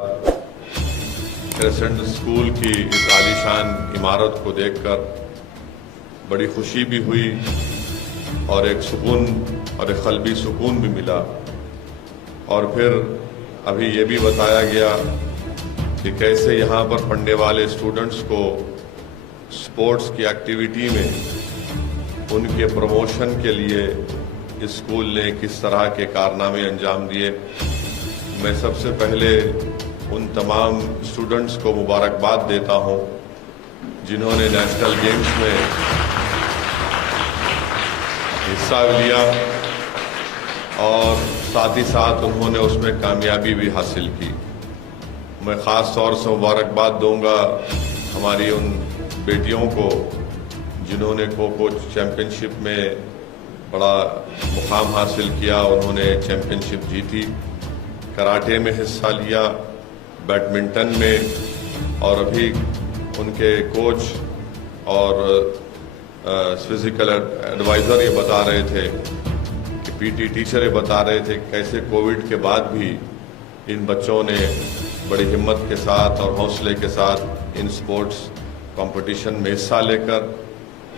Crescent school की इस आलीशान इमारत को देखकर बड़ी खुशी भी हुई और एक सुकून और एक क़ल्बी सुकून भी मिला। और फिर अभी ये भी बताया गया कि कैसे यहाँ पर पढ़ने वाले स्टूडेंट्स को स्पोर्ट्स की एक्टिविटी में उनके प्रमोशन के लिए स्कूल ने किस तरह के कारनामे अंजाम दिए। मैं सबसे पहले उन तमाम स्टूडेंट्स को मुबारकबाद देता हूँ जिन्होंने नेशनल गेम्स में हिस्सा लिया और साथ ही साथ उन्होंने उसमें कामयाबी भी हासिल की। मैं ख़ास तौर से मुबारकबाद दूंगा हमारी उन बेटियों को जिन्होंने खो चैम्पियनशिप में बड़ा मुकाम हासिल किया, उन्होंने चैम्पियनशिप जीती, कराटे में हिस्सा लिया, बैडमिंटन में, और अभी उनके कोच और फिज़िकल एडवाइज़र ये बता रहे थे कि पीटी टीचर ये बता रहे थे कैसे कोविड के बाद भी इन बच्चों ने बड़ी हिम्मत के साथ और हौसले के साथ इन स्पोर्ट्स कंपटीशन में हिस्सा लेकर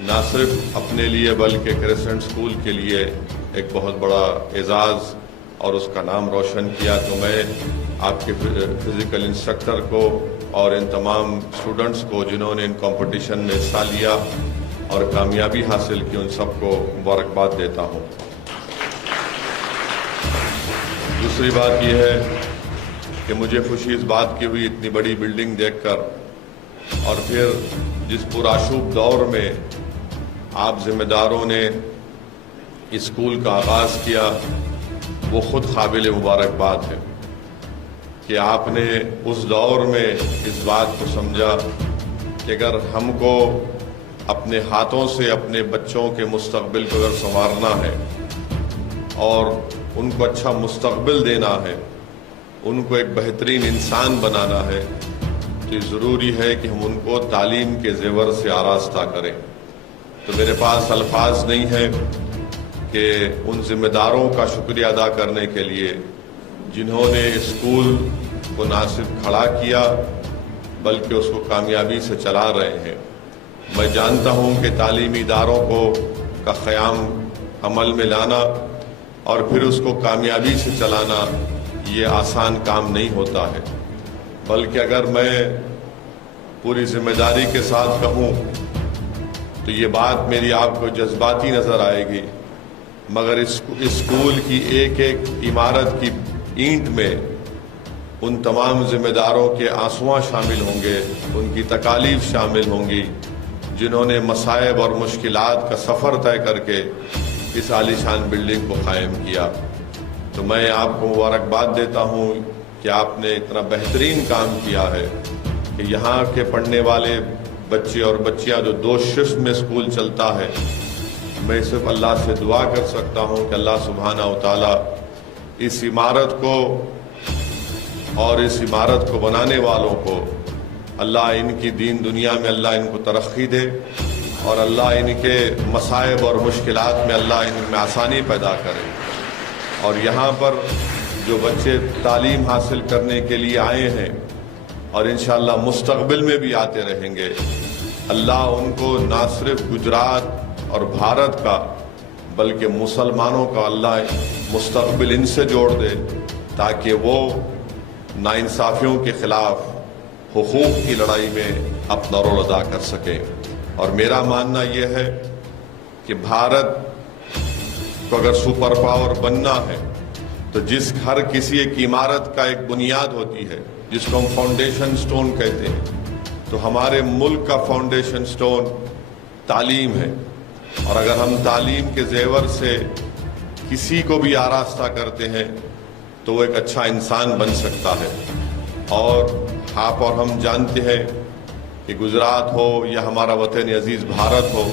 न सिर्फ अपने लिए बल्कि क्रेसेंट स्कूल के लिए एक बहुत बड़ा एजाज़ और उसका नाम रोशन किया। तो मैं आपके फिज़िकल इंस्ट्रक्टर को और इन तमाम स्टूडेंट्स को जिन्होंने इन कंपटीशन में हिस्सा लिया और कामयाबी हासिल की, उन सबको मुबारकबाद देता हूँ। दूसरी बात यह है कि मुझे खुशी इस बात की हुई इतनी बड़ी बिल्डिंग देखकर, और फिर जिस पुराशुभ दौर में आप जिम्मेदारों ने इस स्कूल का आगाज़ किया वो खुद काबिल मुबारकबाद है कि आपने उस दौर में इस बात को समझा कि अगर हमको अपने हाथों से अपने बच्चों के मुस्तकबिल को अगर संवारना है और उनको अच्छा मुस्तकबिल देना है, उनको एक बेहतरीन इंसान बनाना है, तो ज़रूरी है कि हम उनको तालीम के ज़ेवर से आरास्ता करें। तो मेरे पास अल्फाज नहीं है कि उन ज़िम्मेदारों का शुक्रिया अदा करने के लिए जिन्होंने स्कूल को ना सिर्फ खड़ा किया बल्कि उसको कामयाबी से चला रहे हैं। मैं जानता हूँ कि तालीमी इदारों का क़याम अमल में लाना और फिर उसको कामयाबी से चलाना ये आसान काम नहीं होता है, बल्कि अगर मैं पूरी जिम्मेदारी के साथ कहूँ तो ये बात मेरी आपको जज्बाती नज़र आएगी, मगर इस स्कूल की एक एक इमारत की ईंट में उन तमाम जिम्मेदारों के आंसुआं शामिल होंगे, उनकी तकालीफ शामिल होंगी जिन्होंने मसाइब और मुश्किलात का सफ़र तय करके इस आलीशान बिल्डिंग को कायम किया। तो मैं आपको मुबारकबाद देता हूँ कि आपने इतना बेहतरीन काम किया है कि यहाँ के पढ़ने वाले बच्चे और बच्चियाँ जो 2 शिफ्ट में स्कूल चलता है, मैं सिर्फ अल्लाह से दुआ कर सकता हूँ कि अल्लाह सुब्हाना व तआला इस इमारत को और इस इमारत को बनाने वालों को अल्लाह इनकी दीन दुनिया में अल्लाह इनको तरक्की दे और अल्लाह इनके मसाइब और मुश्किलात में अल्लाह इनमें आसानी पैदा करे। और यहाँ पर जो बच्चे तालीम हासिल करने के लिए आए हैं और इंशाअल्लाह मुस्तकबिल में भी आते रहेंगे, अल्लाह उनको ना सिर्फ गुजरात और भारत का बल्कि मुसलमानों का अल्लाह मुस्तकबिल इनसे जोड़ दे ताकि वो नाइंसाफ़ियों के ख़िलाफ़ हुकूक़ की लड़ाई में अपना रोल अदा कर सकें। और मेरा मानना यह है कि भारत को अगर सुपर पावर बनना है तो हर किसी एक इमारत का एक बुनियाद होती है जिसको हम फाउंडेशन स्टोन कहते हैं। तो हमारे मुल्क का फाउंडेशन स्टोन तालीम है, और अगर हम तालीम के ज़ेवर से किसी को भी आरास्ता करते हैं तो वो एक अच्छा इंसान बन सकता है। और आप और हम जानते हैं कि गुजरात हो या हमारा वतन अजीज़ भारत हो,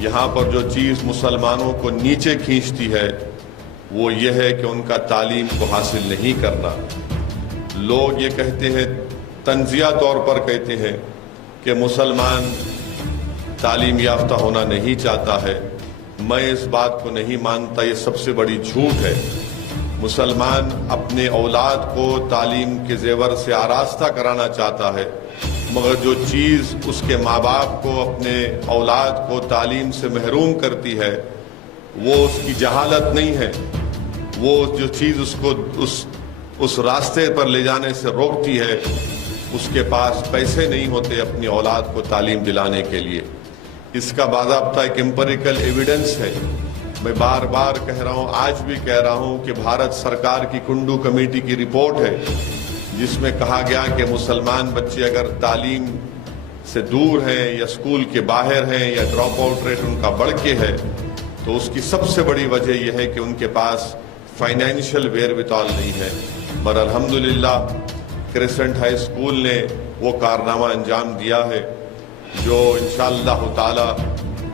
यहाँ पर जो चीज़ मुसलमानों को नीचे खींचती है वो ये है कि उनका तालीम को हासिल नहीं करना। लोग ये कहते हैं, तंज़िया तौर पर कहते हैं कि मुसलमान तालीम याफ्ता होना नहीं चाहता है। मैं इस बात को नहीं मानता, ये सबसे बड़ी झूठ है। मुसलमान अपने औलाद को तालीम के जेवर से आरास्ता कराना चाहता है, मगर जो चीज़ उसके माँ बाप को अपने औलाद को तालीम से महरूम करती है वो उसकी जहालत नहीं है, वो जो चीज़ उसको उस रास्ते पर ले जाने से रोकती है, उसके पास पैसे नहीं होते अपनी औलाद को तालीम दिलाने के लिए। इसका बाज़ाब्ता एक एम्पिरिकल एविडेंस है। मैं बार बार कह रहा हूँ, आज भी कह रहा हूँ कि भारत सरकार की कुंडू कमेटी की रिपोर्ट है जिसमें कहा गया कि मुसलमान बच्चे अगर तालीम से दूर हैं या स्कूल के बाहर हैं या ड्रॉप आउट रेट उनका बढ़ के है तो उसकी सबसे बड़ी वजह यह है कि उनके पास फाइनेंशियल वेरविताल नहीं है। पर अल्हम्दुलिल्लाह क्रिसेंट हाई स्कूल ने वो कारनामा अंजाम दिया है जो इंशाअल्लाह ताला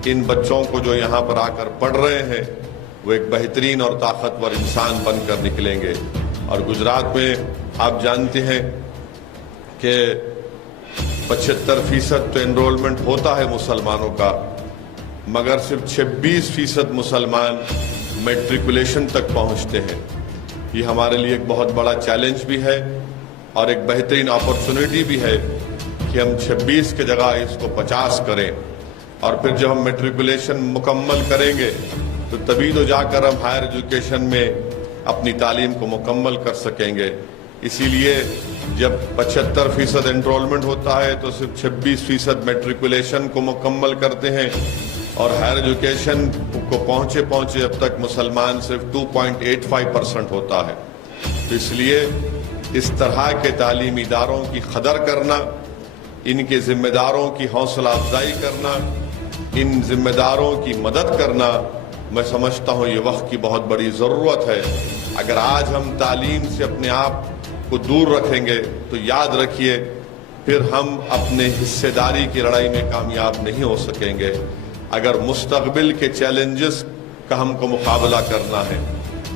इन बच्चों को जो यहाँ पर आकर पढ़ रहे हैं वो एक बेहतरीन और ताकतवर इंसान बनकर निकलेंगे। और गुजरात में आप जानते हैं कि 75% तो एनरोलमेंट होता है मुसलमानों का, मगर सिर्फ 26% मुसलमान मैट्रिकुलेशन तक पहुंचते हैं। ये हमारे लिए एक बहुत बड़ा चैलेंज भी है और एक बेहतरीन अपॉर्चुनिटी भी है कि हम 26 की जगह इसको 50 करें। और फिर जब हम मैट्रिकुलेशन मुकम्मल करेंगे तो तभी तो जाकर हम हायर एजुकेशन में अपनी तालीम को मुकम्मल कर सकेंगे। इसीलिए जब 75% एनरोलमेंट होता है तो सिर्फ 26% मैट्रिकुलेशन को मुकम्मल करते हैं और हायर एजुकेशन को पहुंचे अब तक मुसलमान सिर्फ 2.85% होता है। तो इसलिए इस तरह के तालीमी इदारों की कदर करना, इनके जिम्मेदारों की हौसला अफजाई करना, इन जिम्मेदारों की मदद करना, मैं समझता हूँ ये वक्त की बहुत बड़ी ज़रूरत है। अगर आज हम तालीम से अपने आप को दूर रखेंगे तो याद रखिए फिर हम अपने हिस्सेदारी की लड़ाई में कामयाब नहीं हो सकेंगे। अगर मुस्तकबिल के चैलेंजेस का हमको मुकाबला करना है,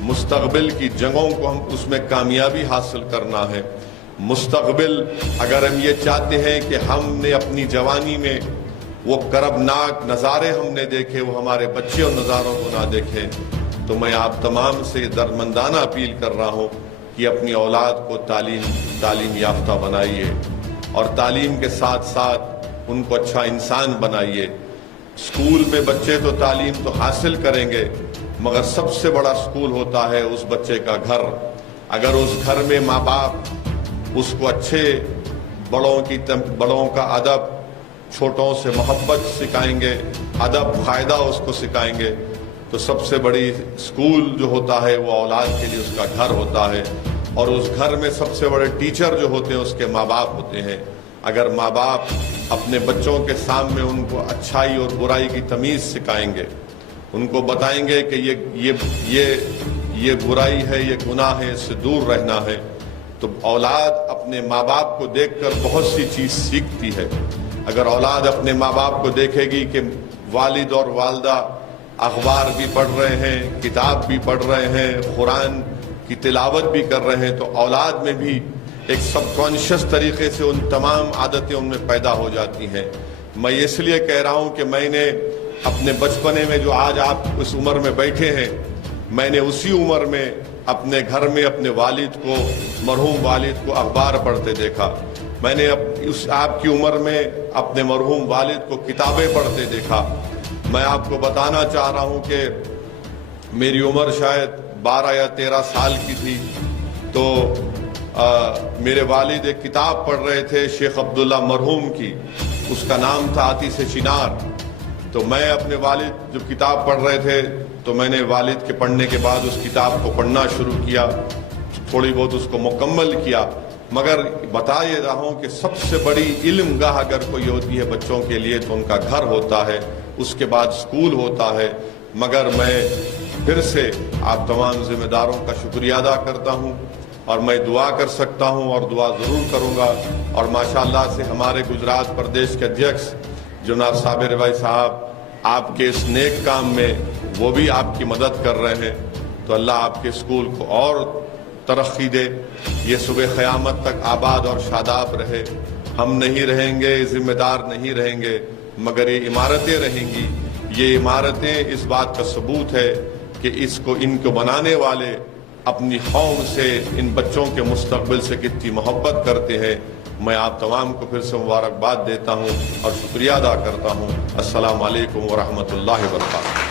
मुस्तकबिल की जंगों को हम उसमें कामयाबी हासिल करना है, मुस्तकबिल अगर हम ये चाहते हैं कि हमने अपनी जवानी में वो करबनाक नज़ारे हमने देखे वो हमारे बच्चे उन नज़ारों को ना देखें, तो मैं आप तमाम से दर्दमंदाना अपील कर रहा हूँ कि अपनी औलाद को तालीम याफ्ता बनाइए और तालीम के साथ साथ उनको अच्छा इंसान बनाइए। स्कूल में बच्चे तो तालीम तो हासिल करेंगे, मगर सबसे बड़ा स्कूल होता है उस बच्चे का घर। अगर उस घर में माँ बाप उसको अच्छे बड़ों का अदब, छोटों से मोहब्बत सिखाएंगे, अदब फ़ायदा उसको सिखाएंगे, तो सबसे बड़ी स्कूल जो होता है वो औलाद के लिए उसका घर होता है। और उस घर में सबसे बड़े टीचर जो होते हैं उसके माँ बाप होते हैं। अगर माँ बाप अपने बच्चों के सामने उनको अच्छाई और बुराई की तमीज़ सिखाएंगे, उनको बताएंगे कि ये बुराई है, ये गुनाह है, इससे दूर रहना है, तो औलाद अपने माँ बाप को देखकर बहुत सी चीज़ सीखती है। अगर औलाद अपने माँ बाप को देखेगी कि वालिद और वालदा अखबार भी पढ़ रहे हैं, किताब भी पढ़ रहे हैं, कुरान की तिलावत भी कर रहे हैं, तो औलाद में भी एक सबकॉन्शियस तरीके से उन तमाम आदतें उनमें पैदा हो जाती हैं। मैं इसलिए कह रहा हूँ कि मैंने अपने बचपने में जो आज आप उस उम्र में बैठे हैं, मैंने उसी उम्र में अपने घर में अपने वालिद को, मरहूम वालिद को अखबार पढ़ते देखा। मैंने उस आपकी उम्र में अपने मरहूम वालिद को किताबें पढ़ते देखा। मैं आपको बताना चाह रहा हूँ कि मेरी उम्र शायद 12 या 13 साल की थी तो मेरे वालिद एक किताब पढ़ रहे थे शेख अब्दुल्ला मरहूम की, उसका नाम था आतिश चिनार। तो मैं अपने वालिद जब किताब पढ़ रहे थे तो मैंने वालिद के पढ़ने के बाद उस किताब को पढ़ना शुरू किया, थोड़ी बहुत उसको मुकम्मल किया। मगर बता ये रहा हूँ कि सबसे बड़ी इल्म गाह अगर कोई होती है बच्चों के लिए तो उनका घर होता है, उसके बाद स्कूल होता है। मगर मैं फिर से आप तमाम जिम्मेदारों का शुक्रिया अदा करता हूँ और मैं दुआ कर सकता हूँ और दुआ ज़रूर करूँगा। और माशाअल्लाह से हमारे गुजरात प्रदेश के अध्यक्ष जनाब साबिर भाई साहब आपके इस नेक काम में वो भी आपकी मदद कर रहे हैं, तो अल्लाह आपके स्कूल को और तरक्की दे, ये सुबह क़यामत तक आबाद और शादाब रहे। हम नहीं रहेंगे, जिम्मेदार नहीं रहेंगे, मगर ये इमारतें रहेंगी। ये इमारतें इस बात का सबूत है कि इनको बनाने वाले اپنی قوم سے، ان بچوں کے مستقبل سے کتنی محبت کرتے ہیں. میں آپ تمام کو پھر سے مبارکباد دیتا ہوں اور شکریہ ادا کرتا ہوں. السلام علیکم ورحمۃ اللہ وبرکاتہ.